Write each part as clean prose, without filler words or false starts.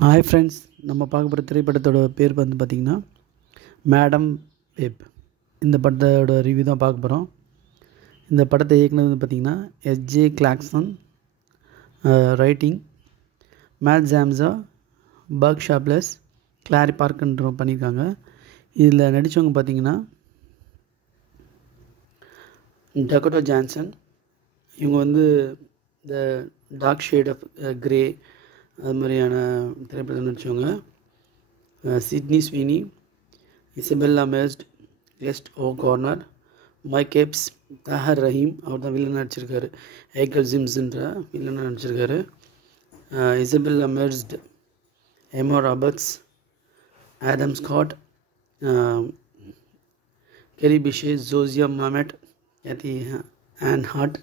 Hi friends, நம்ம பார்க்க போகிற திரைப்படத்தோட பேர் வந்து பார்த்திங்கன்னா மேடம் வெப். இந்த படத்தோட ரிவ்யூ தான் பார்க்க போகிறோம். இந்த படத்தை இயக்குனது வந்து பார்த்திங்கன்னா SJ Clarkson, writing Matt Sazama, Burk Sharpless, Claire பார்க்குன்ற பண்ணியிருக்காங்க. இதில் நடித்தவங்க பார்த்திங்கன்னா டக்கோட்டா ஜான்சன். இவங்க வந்து the dark shade of grey அது மாதிரியான திரைப்படத்தில் நடித்தவங்க. Sydney Sweeney, Isabela Merced, Celeste O'Connor, Mike Epps, Tahar Rahim அவர் தான் வில்லன் நடிச்சிருக்காரு. ஏக்கல் ஜிம்ஸ்ன்ற வில்லன் நடிச்சிருக்காரு. Isabela Merced, Emma Roberts, Adam Scott, Kerry Bishe, Zosia Mamet, Kathy Ann Hart,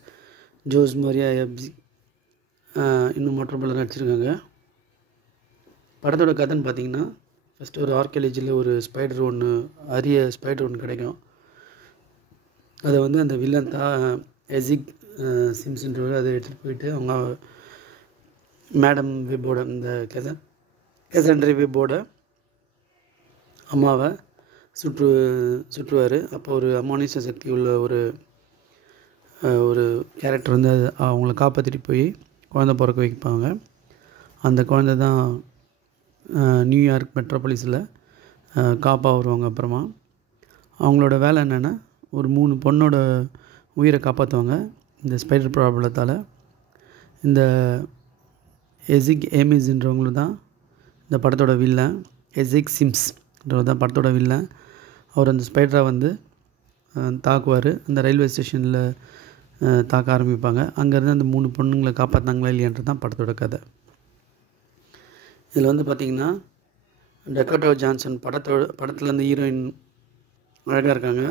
Jose Maria எப்ஸி, இன்னும் மற்ற பலர் நடிச்சிருக்காங்க. படத்தோட கதைன்னு பார்த்தீங்கன்னா, ஃபஸ்ட்டு ஒரு ஆர்கியாலஜியில் ஒரு அரிய ஸ்பைடர் ஒன்று கிடைக்கும். அதை வந்து அந்த வில்லன் எசிக் சிம்ஸ்ன்றவர் அதை எடுத்துகிட்டு போயிட்டு அவங்க மேடம் வெப்போட இந்த கெசண்ட்ரி வெப்போட அம்மாவை சுற்றுவார். அப்போ ஒரு அமானுஷ சக்தி உள்ள ஒரு கேரக்டர் வந்து அவங்கள காப்பாற்றிட்டு போய் குழந்தை பிறக்க வைப்பாங்க. அந்த குழந்தை தான் நியூயார்க் மெட்ரோபாலிஸில் வருவாங்க. அப்புறமா அவங்களோட வேலை என்னென்னா, ஒரு 3 பொண்ணோட உயிரை காப்பாற்றுவாங்க இந்த ஸ்பைடர் ப்ராப்ளத்தால். இந்த எசிக் ஏமிஸ்ன்றவங்களும் தான் இந்த படத்தோட வில்லன். எசிக் சிம்ஸ்ன்றவர் தான் படத்தோட வில்லன். அவர் அந்த ஸ்பைடரை வந்து தாக்குவார். அந்த ரயில்வே ஸ்டேஷனில் தாக்க ஆரம்பிப்பாங்க. அங்கேருந்து அந்த 3 பொண்ணுங்களை காப்பாற்றினாங்களா இல்லையான்றது தான் படத்தோட கதை. இதில் வந்து பார்த்திங்கன்னா டக்கோட்டா ஜான்சன் படத்தில் அந்த ஹீரோயின் அழகாக இருக்காங்க.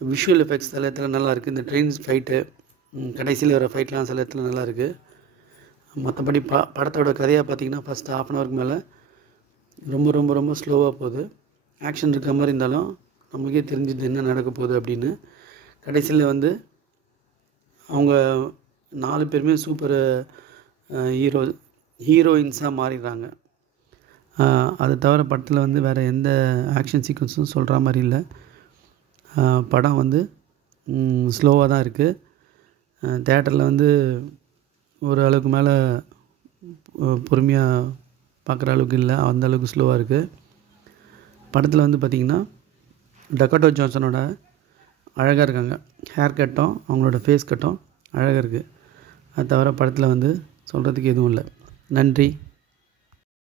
விஷுவல் எஃபெக்ட்ஸ் சில இடத்துல நல்லாயிருக்கு. இந்த ட்ரெயின்ஸ் ஃபைட்டு, கடைசியில் வர ஃபைட்லாம் சில இடத்துல நல்லாயிருக்கு. மற்றபடி படத்தோட கதையாக பார்த்திங்கன்னா ஃபஸ்ட் ½ அன் ஹவருக்கு மேலே ரொம்ப ரொம்ப ரொம்ப ஸ்லோவாக போகுது. ஆக்ஷன் இருக்க மாதிரி இருந்தாலும் நமக்கே தெரிஞ்சுது என்ன நடக்க போகுது அப்படின்னு. கடைசியில் வந்து அவங்க 4 பேருமே சூப்பர் ஹீரோயின்ஸாக மாறிடுறாங்க. அதை தவிர படத்தில் வந்து வேறு எந்த ஆக்ஷன் சீக்வன்ஸும் சொல்கிற மாதிரி இல்லை. படம் வந்து ஸ்லோவாக தான் இருக்குது. தேட்டரில் வந்து ஒரு அளவுக்கு மேலே பொறுமையாக பார்க்குற அளவுக்கு இல்லை, அந்த அளவுக்கு ஸ்லோவாக இருக்குது. படத்தில் வந்து பார்த்திங்கன்னா டக்கோட்டா ஜான்சனோட அழகாக இருக்காங்க. ஹேர் கட்டும் அவங்களோட ஃபேஸ் கட்டும் அழகாக இருக்குது. அது தவிர படத்தில் வந்து சொல்கிறதுக்கு எதுவும் இல்லை. நன்றி.